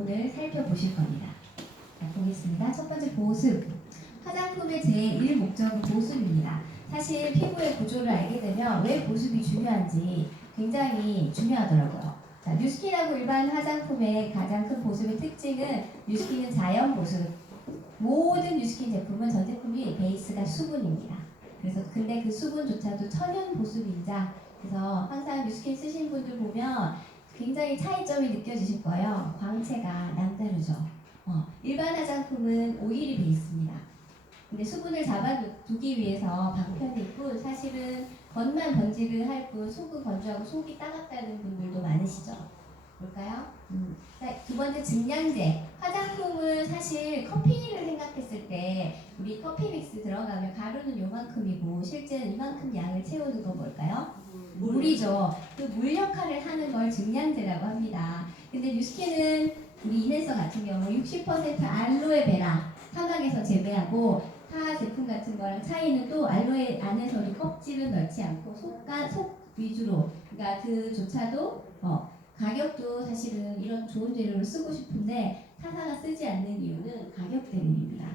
오늘 살펴보실 겁니다. 자, 보겠습니다. 첫 번째 보습. 화장품의 제1 목적은 보습입니다. 사실 피부의 구조를 알게 되면 왜 보습이 중요한지 굉장히 중요하더라고요. 자, 뉴스킨하고 일반 화장품의 가장 큰 보습의 특징은 뉴스킨은 자연 보습. 모든 뉴스킨 제품은 전 제품이 베이스가 수분입니다. 그래서 근데 그 수분조차도 천연 보습인자. 그래서 항상 뉴스킨 쓰신 분들 보면 굉장히 차이점이 느껴지실 거예요. 광채가 남다르죠. 일반 화장품은 오일이 베이스입니다. 근데 수분을 잡아두기 위해서 방편일 뿐 사실은 겉만 번지를 할 뿐 속은 건조하고 속이 따갑다는 분들도 많으시죠. 볼까요? 자, 두 번째 증량제. 화장품은 사실 커피를 생각했을 때 우리 커피 믹스 들어가면 가루는 요만큼이고 실제는 이만큼 양을 채우는 건 뭘까요? 물이죠. 그 물 역할을 하는 걸 증량제라고 합니다. 근데 뉴스킨은 우리 이네서 같은 경우 60% 알로에베라 사막에서 재배하고 타 제품 같은 거랑 차이는 또 알로에 안에서 우리 껍질은 넣지 않고 속 위주로, 그러니까 그조차도 가격도 사실은 이런 좋은 재료를 쓰고 싶은데 타사가 쓰지 않는 이유는 가격 때문입니다.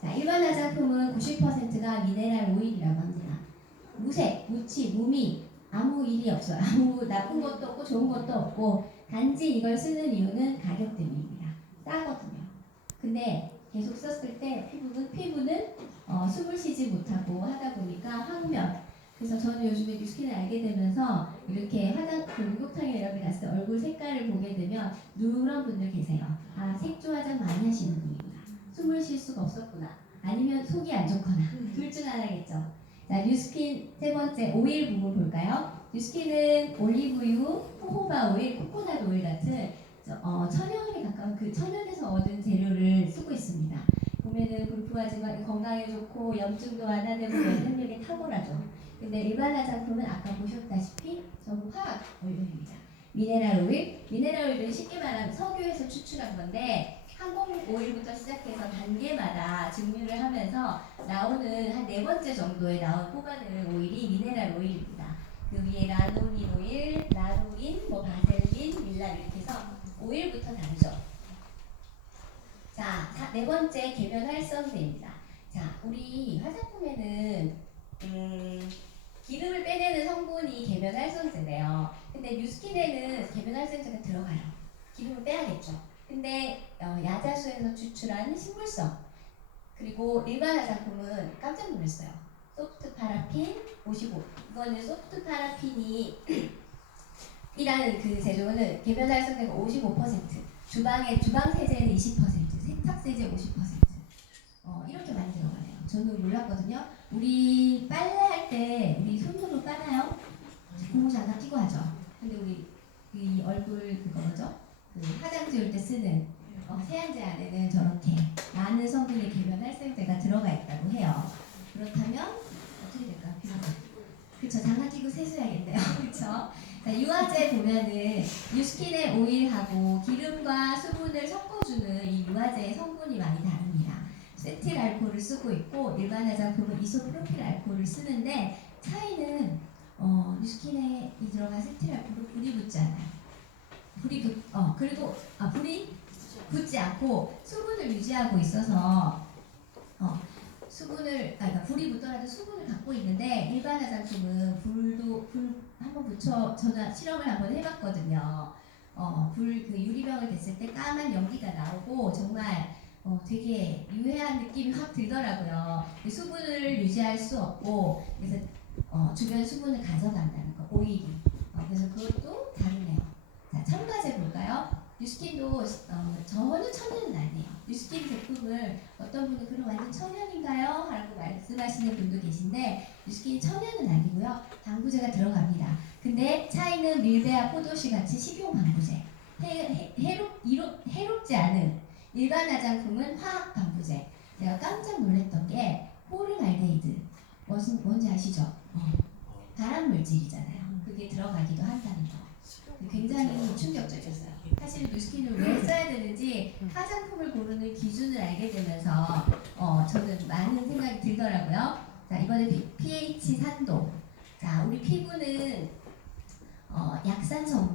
자, 일반 화장품은 90%가 미네랄 오일이라고 합니다. 무색, 무치, 무미 아무 일이 없어요. 아무 나쁜 것도 없고 좋은 것도 없고 단지 이걸 쓰는 이유는 가격 때문입니다. 싸거든요. 근데 계속 썼을 때 피부는 숨을 쉬지 못하고 하다 보니까 황면. 그래서 저는 요즘에 뉴스킨을 알게 되면서 이렇게 목욕탕에 이런 데 갔을 때 얼굴 색깔을 보게 되면 누런 분들 계세요. 아, 색조 화장 많이 하시는 분이구나. 숨을 쉴 수가 없었구나. 아니면 속이 안 좋거나 둘 중 하나겠죠. 자, 뉴스킨 세 번째 오일 부분 볼까요? 뉴스킨은 올리브유, 호호바 오일, 코코넛 오일 같은 천연에 가까운 그 천연에서 얻은 재료를 쓰고 있습니다. 보면은 불포화지만 건강에 좋고 염증도 완화되고 면역력이 탁월하죠. 근데 일반 화장품은 아까 보셨다시피 전부 화학 오일입니다. 미네랄 오일은 쉽게 말하면 석유에서 추출한 건데 항공 오일부터 시작해서 단계마다 증류를 하면서 나오는 한 네 번째 정도에 뽑아내는 오일이 미네랄 오일입니다. 그 위에 라노닌 오일, 라노인, 바셀린, 밀라 이렇게 해서 오일부터 다르죠. 자, 네 번째 계면 활성제입니다. 자, 우리 화장품에는 기름을 빼내는 성분이 계면 활성제래요. 근데 뉴스킨에는 계면 활성제가 들어가요. 기름을 빼야겠죠. 근데 야자수에서 추출한 식물성, 그리고 일반 화장품은 깜짝 놀랐어요. 소프트 파라핀 55. 이거는 소프트 파라핀이 이라는 그 제조는 계면 활성제가 55%, 주방 세제는 20%, 세탁 세제 50%. 이렇게 많이 들어가네요. 저는 몰랐거든요. 우리 빨래할 때 우리 손으로 빨아요. 고무장갑 끼고 하죠. 근데 우리 이 얼굴 그거죠? 그 화장 지울 때 쓰는 세안제 안에는 저렇게 많은 성분의 계면 활성제가 들어가 있다고 해요. 그렇다면 어떻게 될까요? 그쵸, 장갑 끼고 세수해야겠네요. 그쵸? 자, 유화제 보면은 뉴스킨의 오일하고 기름과 수분을 섞어주는 이 유화제의 성분이 많이 다릅니다. 세틸 알코올을 쓰고 있고 일반 화장품은 이소프로필 알코올을 쓰는데 차이는 뉴스킨에 들어간 세틸 알코올은 불이 붙지 않아요. 불이 붙지 않고 수분을 유지하고 있어서 그러니까 불이 붙더라도 수분을 갖고 있는데 일반 화장품은 불 한번 저는 실험을 한번 해봤거든요. 그 유리병을 댔을 때 까만 연기가 나오고 정말 되게 유해한 느낌이 확 들더라고요. 수분을 유지할 수 없고 그래서 주변 수분을 가져간다는 거, 오일이. 그래서 그것도 다르네요. 자, 첨가제 볼까요? 뉴스킨도 저는 천연은 아니에요. 뉴스킨 제품을 어떤 분은 그럼 완전 천연인가요? 라고 말씀하시는 분도 계신데 뉴스킨이 천연은 아니고요. 방부제가 들어갑니다. 근데 차이는 밀베아 포도씨 같이 식용 방부제, 해롭지 않은 일반 화장품은 화학 방부제. 제가 깜짝 놀랐던 게 포름알데히드 뭔지 아시죠? 발암 물질이잖아요. 그게 들어가기도 한다는 거. 굉장히 충격적이었어요. 사실 뉴스킨을 왜 써야 되는지 화장품을 고르는 기준을 알게 되면서 저는 많은 생각이 들더라고요. 자, 이번에 pH 산도. 자, 우리 피부는 약산성으로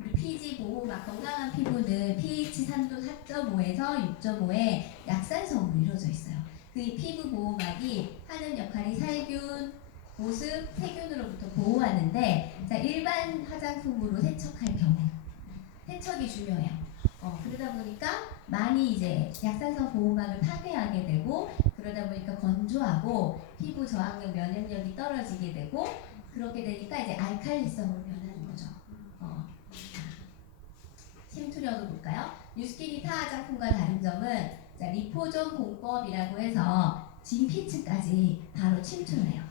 우리 피지 보호막 건강한 피부는 pH 산도 4.5에서 6.5의 약산성으로 이루어져 있어요. 그 피부 보호막이 하는 역할이 살균, 보습, 세균으로부터 보호하는데, 자, 일반 화장품으로 세척할 경우 세척이 중요해요. 그러다 보니까 많이 이제 약산성 보호막을 파괴하게 되고, 그러다 보니까 건조하고 피부 저항력, 면역력이 떨어지게 되고, 그렇게 되니까 이제 알칼리성으로 변하는 거죠. 침투력을 볼까요? 뉴스킨이 타 화장품과 다른 점은, 자, 리포존 공법이라고 해서 진피층까지 바로 침투를 해요.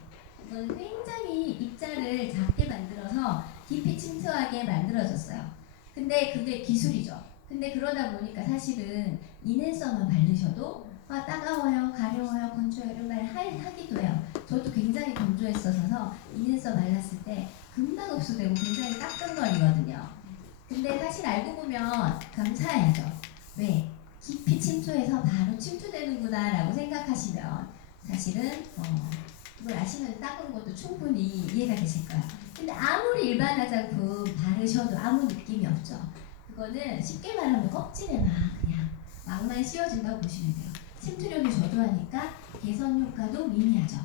이건 굉장히 입자를 작게 만들어서 깊이 침투하게 만들어졌어요. 근데 그게 기술이죠. 근데 그러다 보니까 사실은 인앤서만 바르셔도 따가워요, 가려워요, 건조해요 이런 말 하기도 해요. 저도 굉장히 건조했어서 인앤서 발랐을 때 금방 흡수되고 굉장히 따끔거리거든요. 근데 사실 알고 보면 감사해야죠. 왜? 깊이 침투해서 바로 침투되는구나 라고 생각하시면 사실은 그걸 아시면 닦은 것도 충분히 이해가 되실 거예요. 근데 아무리 일반 화장품 바르셔도 아무 느낌이 없죠. 그거는 쉽게 말하면 껍질에 그냥 막만 씌워진다고 보시면 돼요. 침투력이 저조하니까 개선 효과도 미미하죠.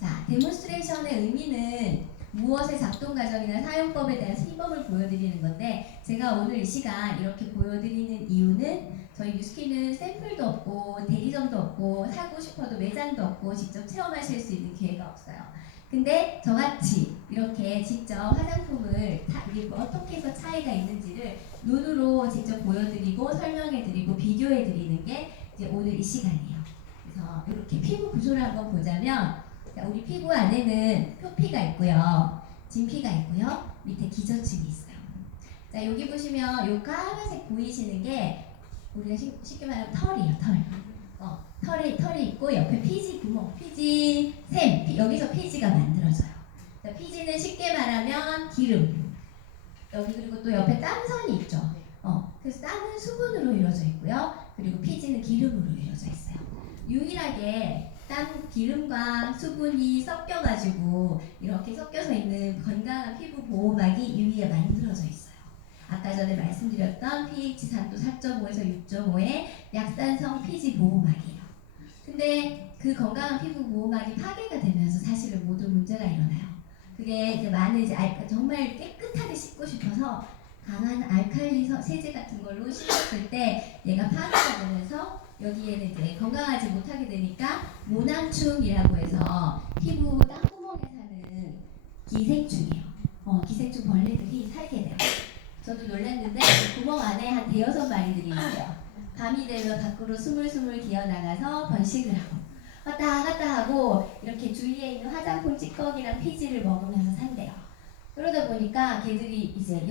자, 데몬스트레이션의 의미는 무엇의 작동 과정이나 사용법에 대한 시범을 보여드리는 건데, 제가 오늘 이 시간 이렇게 보여드리는 이유는 저희 뉴스킨은 샘플도 없고 대리점도 없고 사고 싶어도 매장도 없고 직접 체험하실 수 있는 기회가 없어요. 근데 저같이 이렇게 직접 화장품을 어떻게 해서 차이가 있는지를 눈으로 직접 보여드리고 설명해드리고 비교해드리는 게 이제 오늘 이 시간이에요. 그래서 이렇게 피부 구조를 한번 보자면, 자, 우리 피부 안에는 표피가 있고요, 진피가 있고요, 밑에 기저층이 있어요. 자, 여기 보시면 요 까만색 보이시는 게 우리가 쉽게 말하면 털이에요, 털. 털이 있고 옆에 피지 구멍, 피지 샘, 여기서 피지가 만들어져요. 자, 피지는 쉽게 말하면 기름. 여기 그리고 또 옆에 땀선이 있죠. 그래서 땀은 수분으로 이루어져 있고요. 그리고 피지는 기름으로 이루어져 있어요. 유일하게 땀, 기름과 수분이 섞여가지고 이렇게 섞여서 있는 건강한 피부 보호막이 유리에 만들어져 있어요. 아까 전에 말씀드렸던 pH 산도 4.5에서 6.5의 약산성 피지 보호막이에요. 근데 그 건강한 피부 보호막이 파괴가 되면서 사실은 모든 문제가 일어나요. 그게 이제 많은 정말 깨끗하게 씻고 싶어서 강한 알칼리 세제 같은 걸로 씻었을 때 얘가 파괴가 되면서 여기에는 이제 건강하지 못하게 되니까 모낭충이라고 해서 피부 땀구멍에 사는 기생충이에요. 기생충 벌레들이 살게 돼요. 저도 놀랐는데 구멍 안에 한 5-6마리들이 있어요. 밤이 되면 밖으로 스물스물 기어나가서 번식을 하고 왔다 갔다 하고 이렇게 주위에 있는 화장품 찌꺼기랑 피지를 먹으면서 산대요. 그러다 보니까 걔들이 이제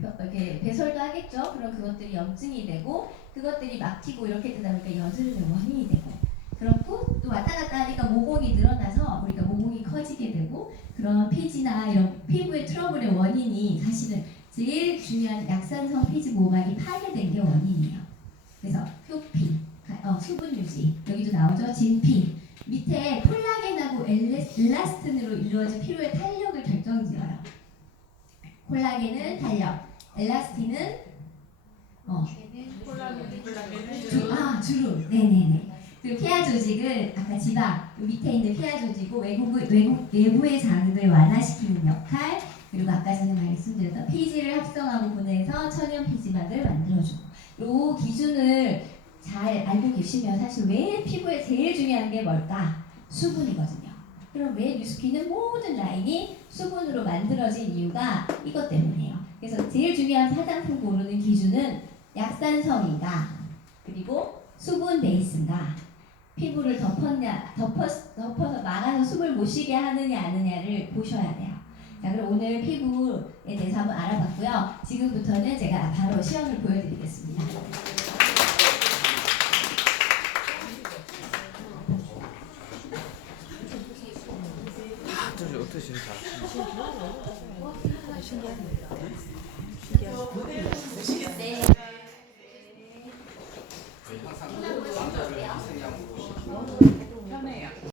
이렇게 배설도 하겠죠. 그럼 그것들이 염증이 되고 그것들이 막히고 이렇게 되다 보니까 여드름의 원인이 되고, 그렇고 또 왔다 갔다 하니까 모공이 늘어나서 우리가 모공이 커지게 되고, 그런 피지나 이런 피부의 트러블의 원인이 사실은 제일 중요한 약산성 피지 모막이 파괴된 게 원인이에요. 그래서 표피, 수분 유지, 여기도 나오죠. 진피, 밑에 콜라겐하고 엘라스틴으로 이루어진 피부의 탄력을 결정지어요. 콜라겐은 탄력, 엘라스틴은 주름. 네네네. 그리고 피하 조직은 아까 지방, 밑에 있는 피하 조직이고 외부의 자극을 완화시키는 역할, 그리고 아까 전에 말씀드렸던 피지를 합성하고 분해해서 천연 피지막을 만들어주고, 이 기준을 잘 알고 계시면 사실 왜 피부에 제일 중요한 게 뭘까? 수분이거든요. 그럼 왜 뉴스킨은 모든 라인이 수분으로 만들어진 이유가 이것 때문이에요. 그래서 제일 중요한 화장품 고르는 기준은 약산성인가, 그리고 수분 베이스인가, 피부를 덮어서 막아서 숨을 못 쉬게 하느냐 아느냐를 보셔야 돼요. 자, 그럼 오늘 피부에 대해서 한번 알아봤고요. 지금부터는 제가 바로 시험을 보여드리겠습니다. 어떻게 신기하네.